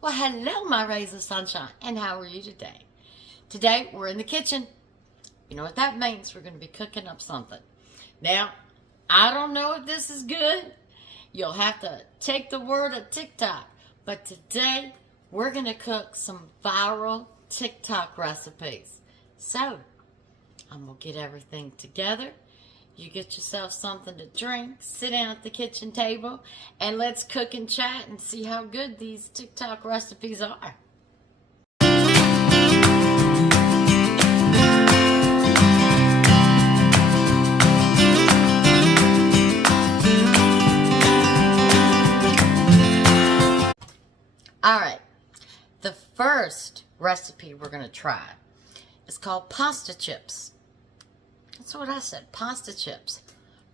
Well, hello, my rays of sunshine, and how are you today? Today, we're in the kitchen. You know what that means? We're going to be cooking up something. Now, I don't know if this is good. You'll have to take the word of TikTok. But today, we're going to cook some viral TikTok recipes. So, I'm going to get everything together. You get yourself something to drink, sit down at the kitchen table, and let's cook and chat and see how good these TikTok recipes are. Alright, the first recipe we're going to try is called pasta chips. That's what I said, pasta chips.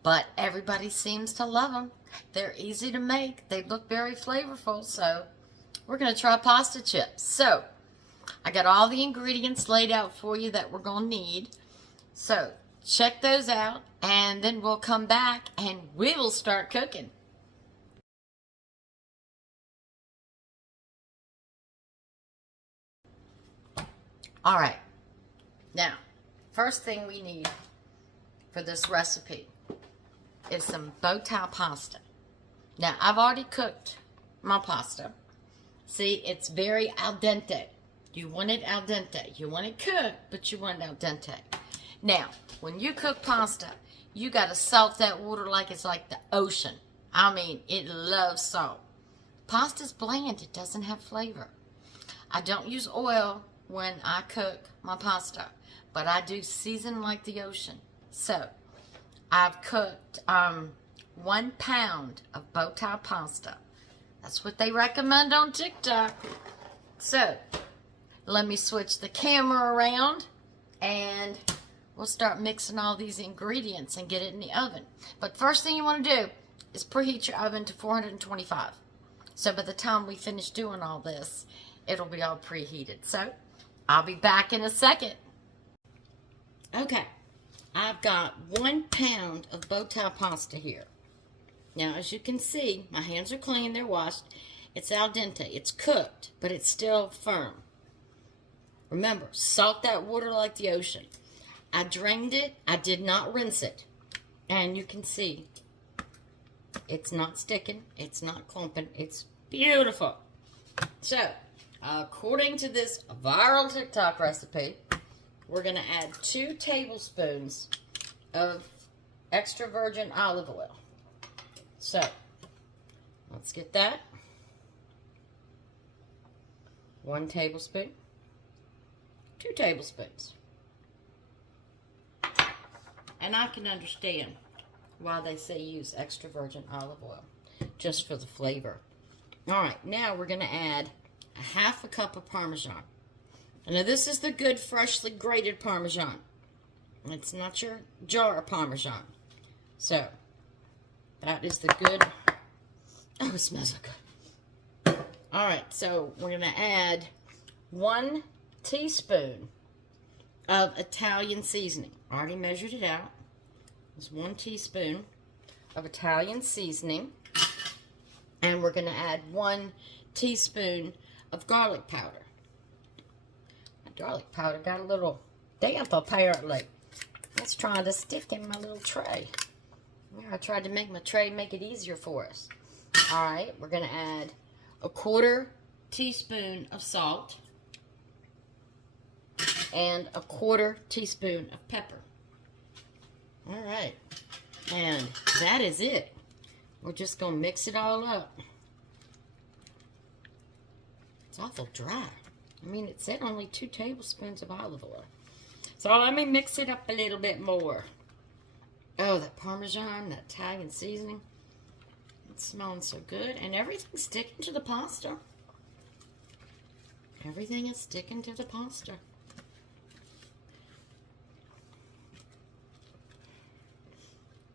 But everybody seems to love them. They're easy to make. They look very flavorful, so we're going to try pasta chips. So, I got all the ingredients laid out for you that we're going to need. So, check those out, and then we'll come back and we will start cooking. Alright, now, first thing we need for this recipe is some bow tie pasta. Now, I've already cooked my pasta. See, it's very al dente. You want it al dente. You want it cooked, but you want it al dente. Now, when you cook pasta, you got to salt that water like it's like the ocean. I mean, it loves salt. Pasta's bland. It doesn't have flavor. I don't use oil when I cook my pasta, but I do season like the ocean. So, I've cooked 1 pound of bow tie pasta. That's what they recommend on TikTok. So, let me switch the camera around and we'll start mixing all these ingredients and get it in the oven. But first thing you want to do is preheat your oven to 425. So by the time we finish doing all this, it'll be all preheated. So, I'll be back in a second. Okay. I've got 1 pound of bow tie pasta here. Now, as you can see, my hands are clean, they're washed. It's al dente. It's cooked, but it's still firm. Remember, salt that water like the ocean. I drained it. I did not rinse it. And you can see, it's not sticking. It's not clumping. It's beautiful. So, according to this viral TikTok recipe, we're going to add 2 tablespoons of extra virgin olive oil. So, let's get that. 1 tablespoon. 2 tablespoons. And I can understand why they say use extra virgin olive oil, just for the flavor. Alright, now we're going to add a 1/2 cup of Parmesan. Now, this is the good, freshly grated Parmesan. It's not your jar of Parmesan. So, that is the good... Oh, it smells so good. Alright, so we're going to add 1 teaspoon of Italian seasoning. I already measured it out. It's 1 teaspoon of Italian seasoning. And we're going to add 1 teaspoon of garlic powder. Garlic powder got a little damp apparently. It's trying to stick in my little tray. I tried to make my tray make it easier for us. Alright, we're going to add a 1/4 teaspoon of salt and a 1/4 teaspoon of pepper. Alright, and that is it. We're just going to mix it all up. It's awful dry. I mean, it said only 2 tablespoons of olive oil. So let me mix it up a little bit more. Oh, that Parmesan, that Italian seasoning. It's smelling so good. And everything's sticking to the pasta. Everything is sticking to the pasta.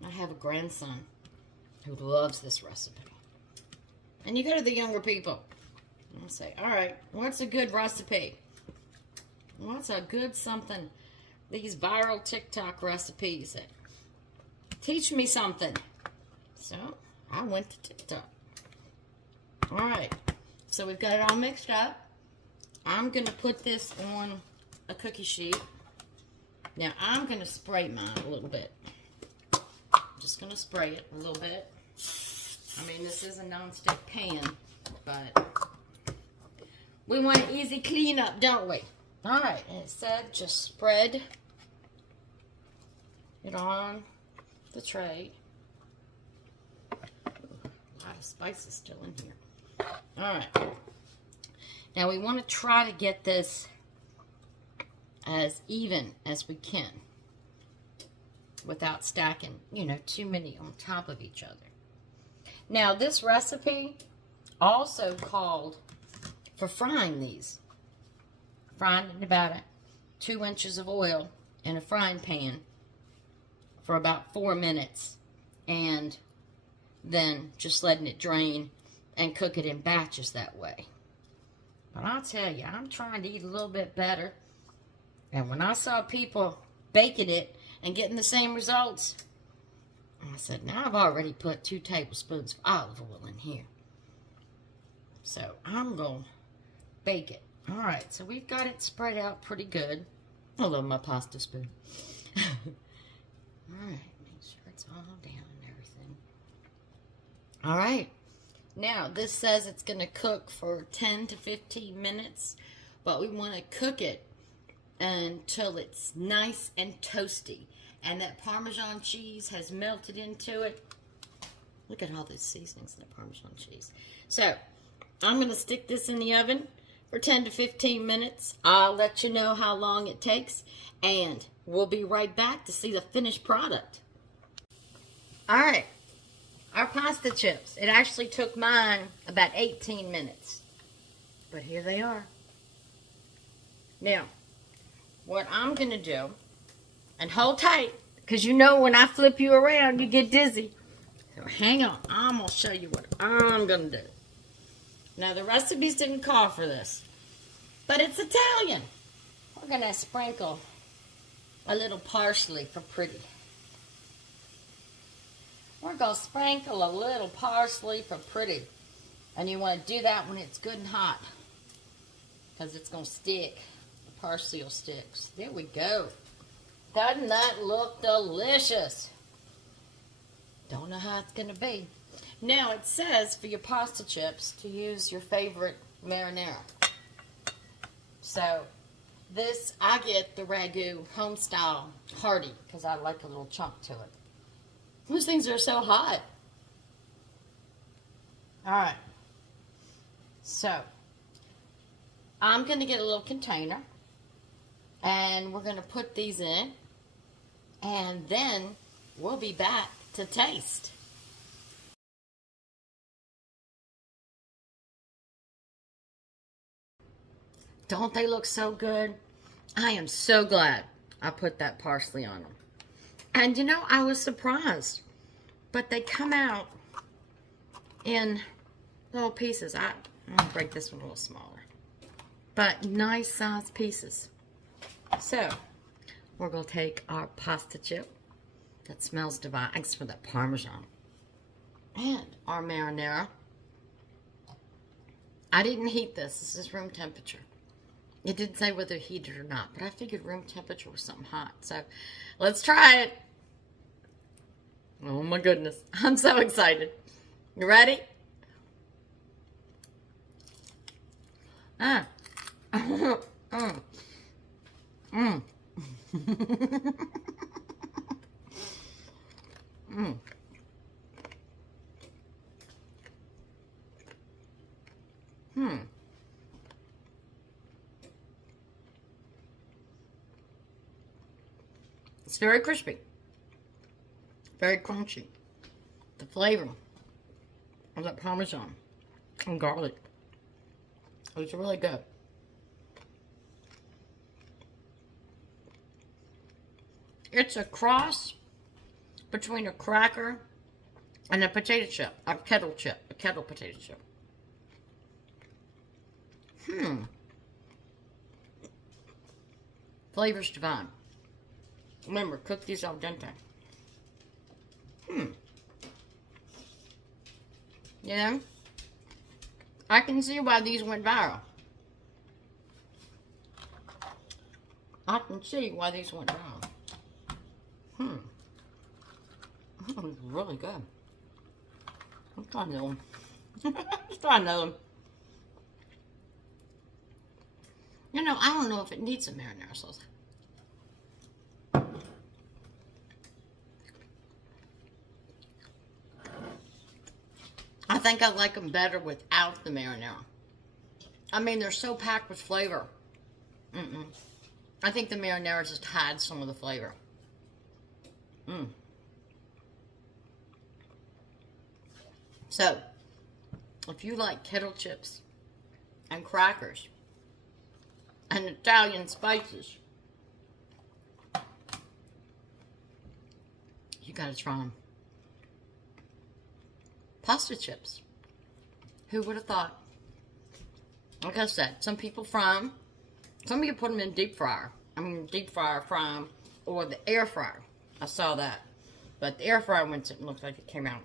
I have a grandson who loves this recipe. And you go to the younger people. I'll say, alright, what's a good recipe? What's a good something? These viral TikTok recipes. Teach me something. So, I went to TikTok. Alright, So we've got it all mixed up. I'm going to put this on a cookie sheet. Now I'm going to spray mine a little bit. I'm just going to spray it a little bit. I mean, this is a non-stick pan, but we want an easy cleanup, don't we? All right, and it said just spread it on the tray. A lot of spices still in here. All right. Now we want to try to get this as even as we can without stacking, you know, too many on top of each other. Now this recipe also called for frying these. Frying in about 2 inches of oil in a frying pan for about 4 minutes, and then just letting it drain and cook it in batches that way. But I'll tell you, I'm trying to eat a little bit better. And when I saw people baking it and getting the same results, I said, now I've already put 2 tablespoons of olive oil in here. So I'm going to bake it. All right, so we've got it spread out pretty good. I love my pasta spoon. All right, make sure it's all down and everything. All right. Now, this says it's going to cook for 10 to 15 minutes, but we want to cook it until it's nice and toasty, and that Parmesan cheese has melted into it. Look at all those seasonings in the Parmesan cheese. So, I'm going to stick this in the oven for 10 to 15 minutes. I'll let you know how long it takes, and we'll be right back to see the finished product. All right. Our pasta chips. It actually took mine about 18 minutes. But here they are. Now, what I'm going to do, and hold tight, because you know when I flip you around, you get dizzy. So hang on. I'm going to show you what I'm going to do. Now, the recipes didn't call for this, but it's Italian. We're going to sprinkle a little parsley for pretty. We're going to sprinkle a little parsley for pretty. And you want to do that when it's good and hot, because it's going to stick. The parsley will stick. There we go. Doesn't that look delicious? Don't know how it's going to be. Now, it says for your pasta chips to use your favorite marinara. So, this, I get the Ragu Homestyle Hearty, because I like a little chunk to it. Those things are so hot. Alright. So, I'm going to get a little container, and we're going to put these in, and then we'll be back to taste. Don't they look so good? I am so glad I put that parsley on them. And you know, I was surprised. But they come out in little pieces. I'm going to break this one a little smaller. But nice sized pieces. So, we're going to take our pasta chip. That smells divine. I can smell that Parmesan. And our marinara. I didn't heat this. This is room temperature. It didn't say whether heated or not, but I figured room temperature was something hot. So, let's try it. Oh my goodness. I'm so excited. You ready? Ah. Mm. Mm. Mm. Hmm. It's very crispy. Very crunchy. The flavor of that Parmesan and garlic. It's really good. It's a cross between a cracker and a potato chip. A kettle potato chip. Flavor's divine. Remember, cook these al dente. You know, I can see why these went viral. I can see why these went viral. That was really good. Let's try another one. Let's try another one. You know, I don't know if it needs a marinara sauce. I think I like them better without the marinara. I mean, they're so packed with flavor. I think the marinara just hides some of the flavor. So, if you like kettle chips and crackers and Italian spices, you gotta try them. Pasta chips. Who would have thought? Like I said, some people fry them. Some people put them in deep fryer. I mean, deep fryer, fry them, or the air fryer. I saw that. But the air fryer ones, it looked like it came out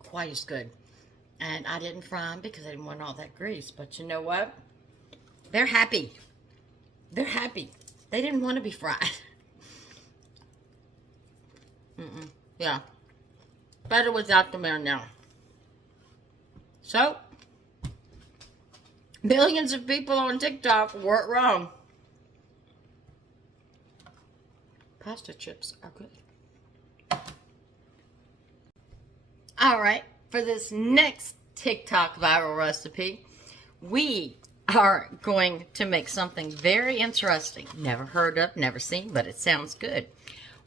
quite as good. And I didn't fry them because I didn't want all that grease. But you know what? They're happy. They're happy. They didn't want to be fried. Yeah. Better without the marinara. So, millions of people on TikTok weren't wrong. Pasta chips are good. Alright, for this next TikTok viral recipe, we are going to make something very interesting. Never heard of, never seen, but it sounds good.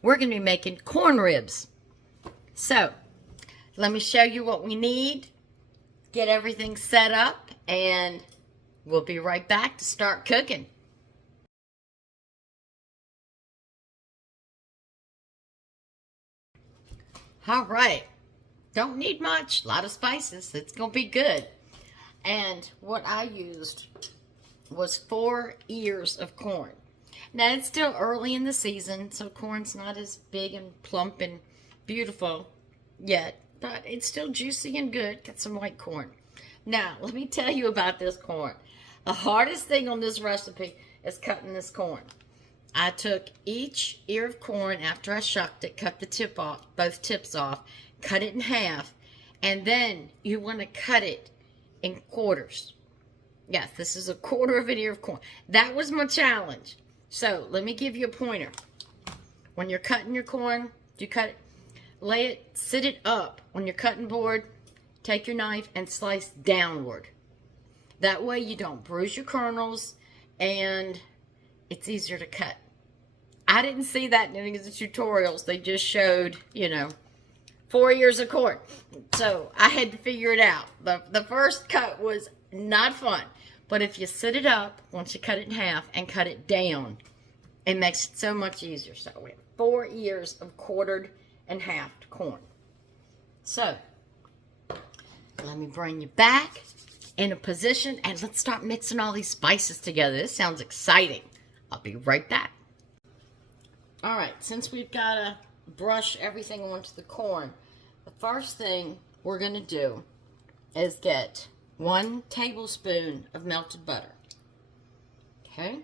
We're going to be making corn ribs. So, let me show you what we need, get everything set up, and we'll be right back to start cooking. All right, don't need much, a lot of spices, it's going to be good. And what I used was 4 ears of corn. Now, it's still early in the season, so corn's not as big and plump and beautiful yet. But it's still juicy and good. Got some white corn. Now, let me tell you about this corn. The hardest thing on this recipe is cutting this corn. I took each ear of corn after I shucked it, cut the tip off, both tips off, cut it in half, and then you want to cut it in quarters. Yes, this is a quarter of an ear of corn. That was my challenge. So, let me give you a pointer. When you're cutting your corn, you cut it. Lay it, sit it up on your cutting board, take your knife and slice downward. That way you don't bruise your kernels and it's easier to cut. I didn't see that in any of the tutorials. They just showed, 4 ears of corn. So I had to figure it out. The first cut was not fun. But if you sit it up, once you cut it in half and cut it down, it makes it so much easier. So we have 4 ears of quartered and halved corn. So, let me bring you back in a position and let's start mixing all these spices together. This sounds exciting. I'll be right back. Alright, since we've got to brush everything onto the corn, the first thing we're going to do is get 1 tablespoon of melted butter. Okay?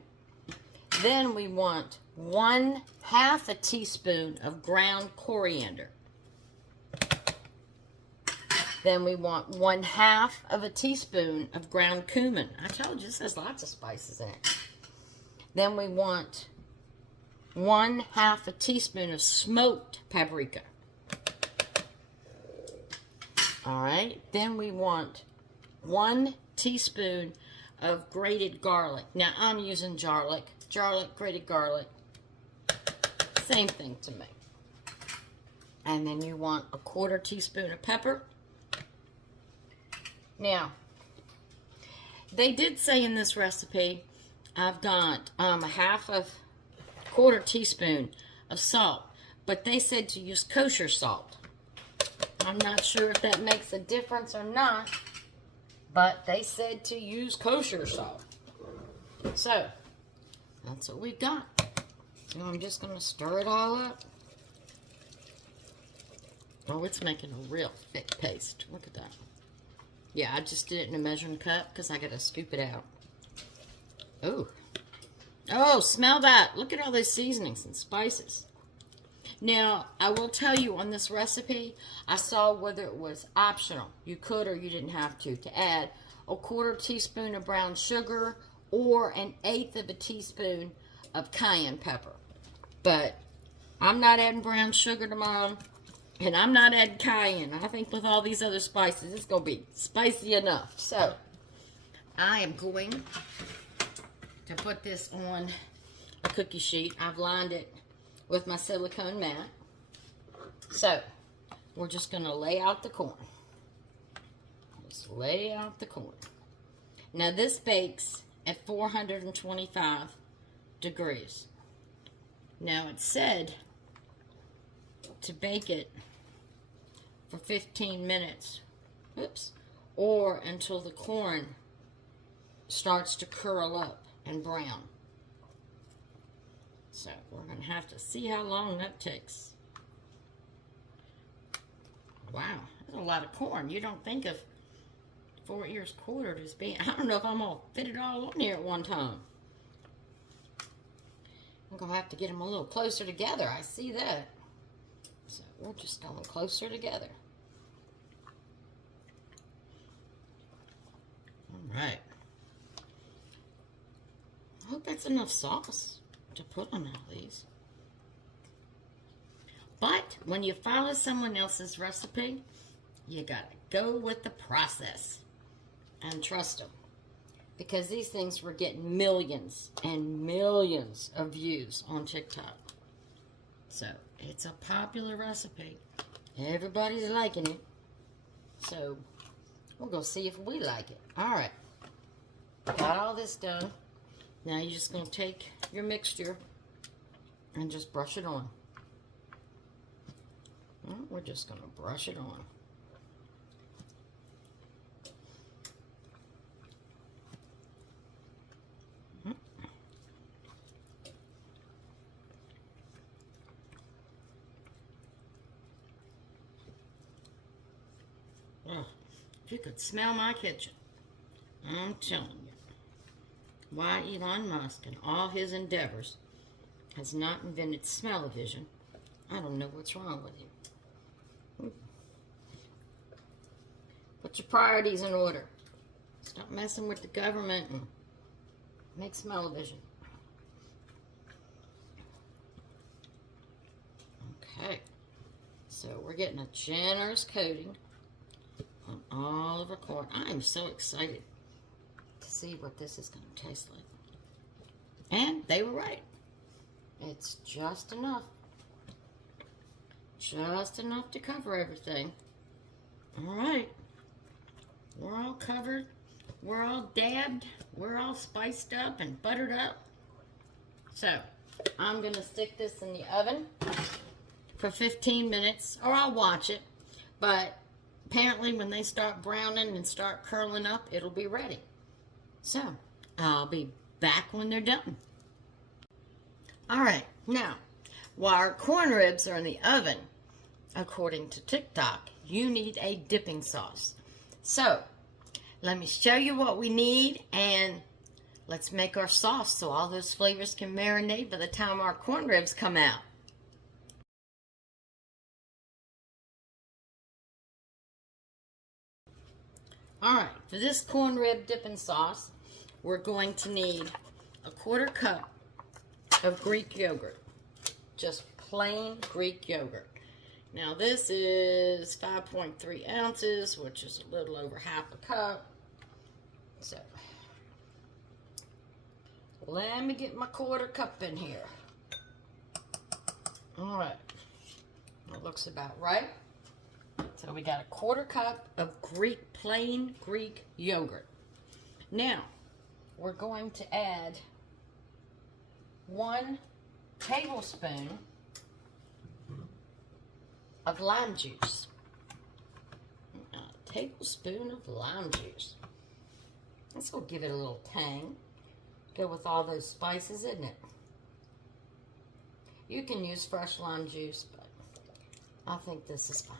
Then we want 1/2 a teaspoon of ground coriander. Then we want 1/2 of a teaspoon of ground cumin. I told you this has lots of spices in it. Then we want 1/2 a teaspoon of smoked paprika. Alright, then we want 1 teaspoon of grated garlic. Now I'm using garlic, grated garlic. Same thing to me. And then you want a 1/4 teaspoon of pepper. Now, they did say in this recipe, I've got a 1/4 teaspoon of salt, but they said to use kosher salt. I'm not sure if that makes a difference or not, but they said to use kosher salt. So, that's what we've got. So I'm just going to stir it all up. Oh, it's making a real thick paste. Look at that. Yeah, I just did it in a measuring cup because I got to scoop it out. Oh. Oh, smell that. Look at all those seasonings and spices. Now, I will tell you on this recipe, I saw whether it was optional. You could or you didn't have to add a 1/4 teaspoon of brown sugar or 1/8 of a teaspoon of cayenne pepper. But I'm not adding brown sugar to mine, and I'm not adding cayenne. I think with all these other spices, it's going to be spicy enough. So, I am going to put this on a cookie sheet. I've lined it with my silicone mat. So, we're just going to lay out the corn. Just lay out the corn. Now, this bakes at 425 degrees. Now, it said to bake it for 15 minutes. Oops. Or until the corn starts to curl up and brown. So we're going to have to see how long that takes. Wow, that's a lot of corn. You don't think of 4 ears quartered as being... I don't know if I'm going to fit it all on here at one time. I'm going to have to get them a little closer together. I see that. So we're just going closer together. All right. I hope that's enough sauce to put on all these. But when you follow someone else's recipe, you gotta go with the process and trust them, because these things were getting millions and millions of views on TikTok. So it's a popular recipe. Everybody's liking it. So we'll go see if we like it. All right, got all this done. Now you're just going to take your mixture and just brush it on. Well, we're just going to brush it on. Oh, if you could smell my kitchen, I'm telling you. Why Elon Musk and all his endeavors has not invented smell-o-vision. I don't know what's wrong with you. Put your priorities in order. Stop messing with the government and make smell-o-vision. Okay. So we're getting a generous coating on all of our corn. I am so excited to see what this is going to taste like. And they were right. It's just enough. Just enough to cover everything. All right. We're all covered. We're all dabbed. We're all spiced up and buttered up. So, I'm going to stick this in the oven for 15 minutes, or I'll watch it. But apparently when they start browning and start curling up, it'll be ready. So, I'll be back when they're done. Alright, now, while our corn ribs are in the oven, according to TikTok, you need a dipping sauce. So, let me show you what we need, and let's make our sauce so all those flavors can marinate by the time our corn ribs come out. Alright, for this corn rib dipping sauce, we're going to need a 1/4 cup of Greek yogurt. Just plain Greek yogurt. Now this is 5.3 ounces, which is a little over half a cup. So, let me get my 1/4 cup in here. Alright, that looks about right. So we got a 1/4 cup of plain Greek yogurt. Now, we're going to add 1 tablespoon of lime juice. A tablespoon of lime juice. This will give it a little tang. Go with all those spices, isn't it? You can use fresh lime juice, but I think this is fine.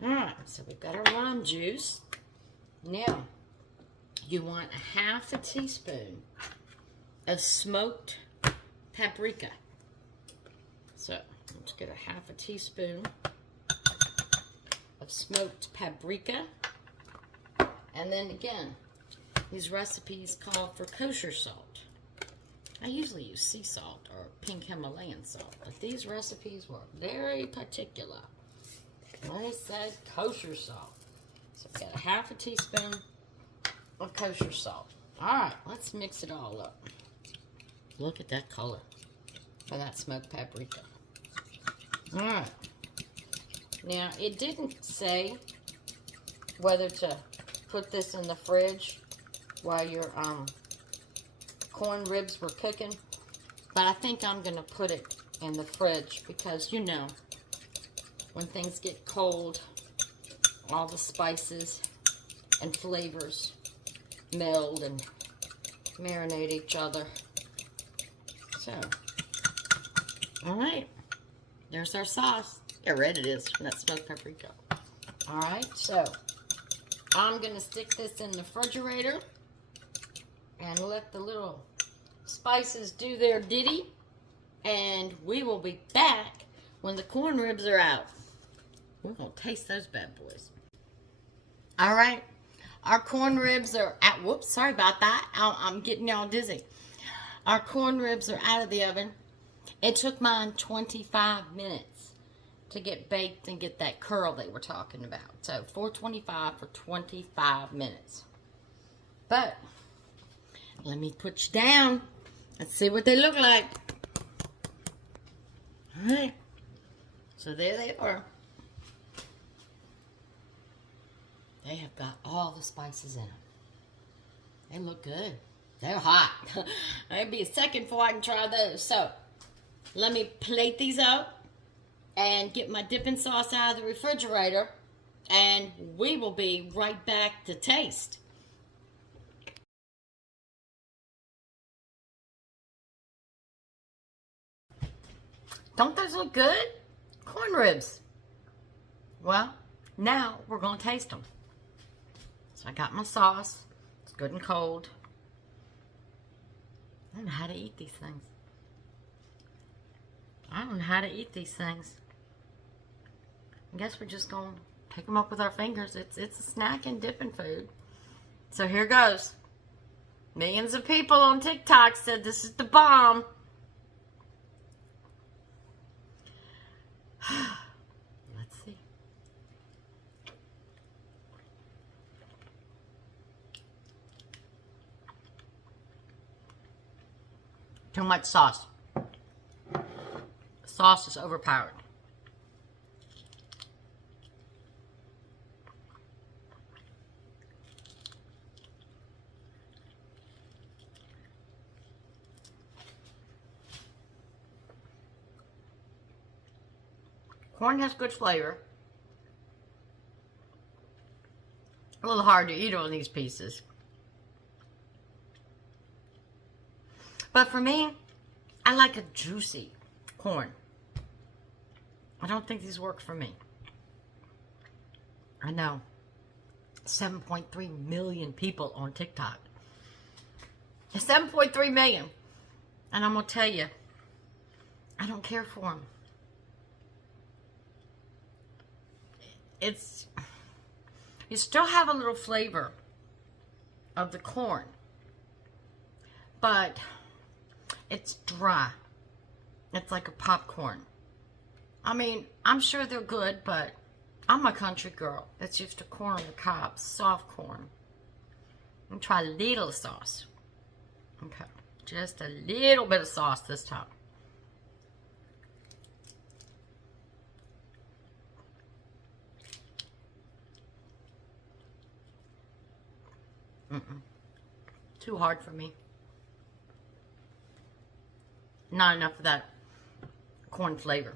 Alright, so we've got our lime juice. Now, you want a half a teaspoon of smoked paprika. So, let's get a half a teaspoon of smoked paprika. And then again, these recipes call for kosher salt. I usually use sea salt or pink Himalayan salt, but these recipes were very particular. They said kosher salt. So we got a half a teaspoon of kosher salt. Alright, let's mix it all up. Look at that color for that smoked paprika. Alright. Now, it didn't say whether to put this in the fridge while your corn ribs were cooking, but I think I'm going to put it in the fridge because, you know, when things get cold, all the spices and flavors meld and marinate each other. So, alright, there's our sauce. How red it is from that smoked paprika. Alright, so I'm going to stick this in the refrigerator and let the little spices do their ditty. And we will be back when the corn ribs are out. We're going to taste those bad boys. Alright, our corn ribs are out. Whoops, sorry about that. I'm getting y'all dizzy. Our corn ribs are out of the oven. It took mine 25 minutes to get baked and get that curl they were talking about. So 425 for 25 minutes. But let me put you down. Let's see what they look like. Alright. So there they are. They have got all the spices in them. They look good. They're hot. It'll be a second before I can try those. So, let me plate these up and get my dipping sauce out of the refrigerator. And we will be right back to taste. Don't those look good? Corn ribs. Well, now we're going to taste them. So I got my sauce. It's good and cold. I don't know how to eat these things. I don't know how to eat these things. I guess we're just going to pick them up with our fingers. It's a snack and dipping food. So here goes. Millions of people on TikTok said this is the bomb. Let's see. Too much sauce. The sauce is overpowered. Corn has good flavor. A little hard to eat on these pieces. But for me, I like a juicy corn. I don't think these work for me. I know. 7.3 million people on TikTok. 7.3 million. And I'm going to tell you, I don't care for them. You still have a little flavor of the corn, but it's dry. It's like a popcorn. I mean, I'm sure they're good, but I'm a country girl that's used to corn on the cob, soft corn. I'm gonna try a little sauce. Okay, just a little bit of sauce this time. Too hard for me. Not enough of that corn flavor.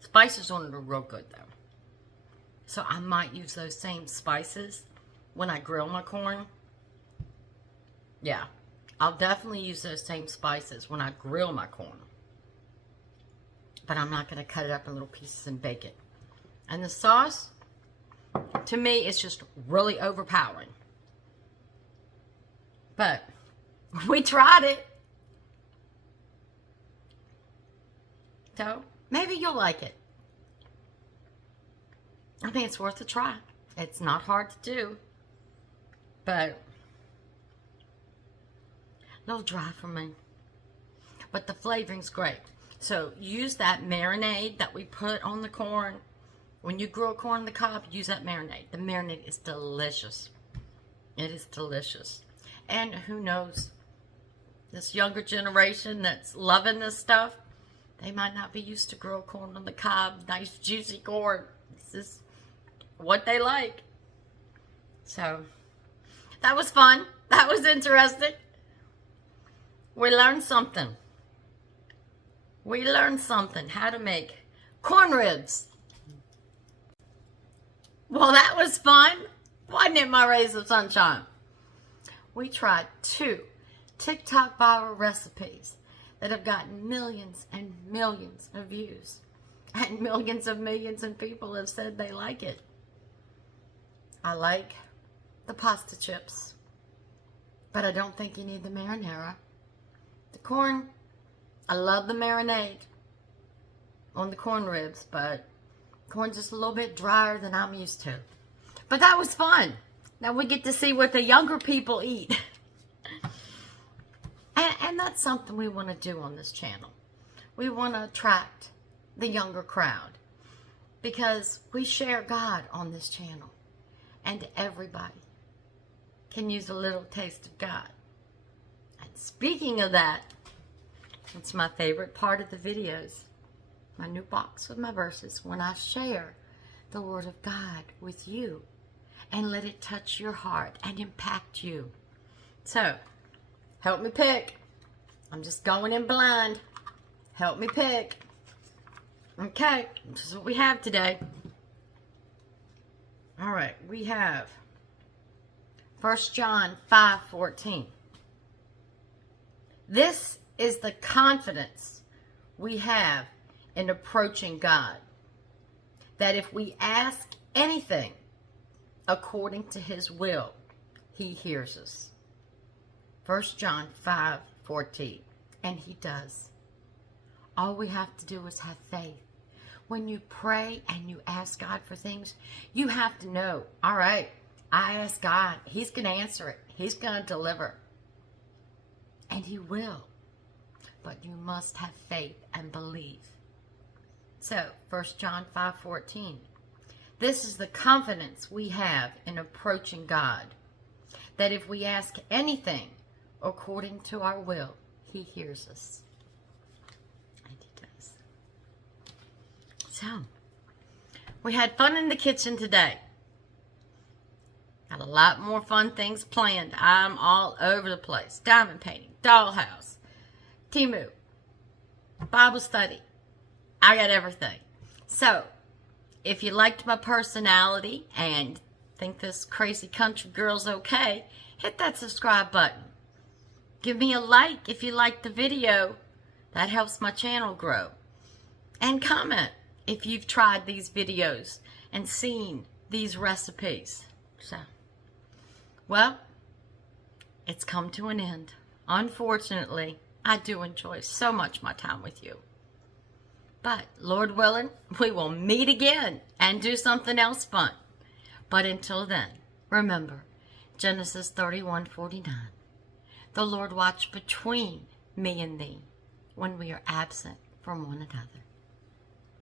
Spices on it are real good though. So I might use those same spices when I grill my corn. Yeah, I'll definitely use those same spices when I grill my corn. But I'm not going to cut it up in little pieces and bake it. And the sauce, To me, it's just really overpowering. But we tried it. So maybe you'll like it. I think it's worth a try. It's not hard to do. But a little dry for me. But the flavoring's great. So use that marinade that we put on the corn. When you grill corn on the cob, use that marinade. The marinade is delicious. It is delicious. And who knows, this younger generation that's loving this stuff, they might not be used to grilled corn on the cob, nice juicy corn. This is what they like. So, that was fun. That was interesting. We learned something. We learned something, how to make corn ribs. Well, that was fun. Wasn't it, my rays of sunshine? We tried 2 TikTok viral recipes that have gotten millions and millions of views. And millions of people have said they like it. I like the pasta chips, but I don't think you need the marinara. The corn, I love the marinade on the corn ribs, but corn's just a little bit drier than I'm used to. But that was fun. Now we get to see what the younger people eat. And that's something we want to do on this channel. We want to attract the younger crowd because we share God on this channel. And everybody can use a little taste of God. And speaking of that, it's my favorite part of the videos. My new box with my verses, when I share the Word of God with you and let it touch your heart and impact you. So, help me pick. I'm just going in blind. Help me pick. Okay, this is what we have today. All right, we have 1 John 5:14. This is the confidence we have in approaching God, that if we ask anything according to His will, He hears us. 1 John 5:14, and He does. All we have to do is have faith. When you pray and you ask God for things, you have to know, all right, I ask God, He's going to answer it. He's going to deliver. And He will. But you must have faith and believe. So, 1 John 5:14. This is the confidence we have in approaching God, that if we ask anything according to our will, He hears us. And He does. So, we had fun in the kitchen today. Got a lot more fun things planned. I'm all over the place. Diamond painting, dollhouse, Temu, Bible study. I got everything. So, if you liked my personality and think this crazy country girl's okay, hit that subscribe button. Give me a like if you liked the video. That helps my channel grow. And comment if you've tried these videos and seen these recipes. So, well, it's come to an end. Unfortunately, I do enjoy so much my time with you. But, Lord willing, we will meet again and do something else fun. But until then, remember, Genesis 31:49. The Lord watched between me and thee when we are absent from one another.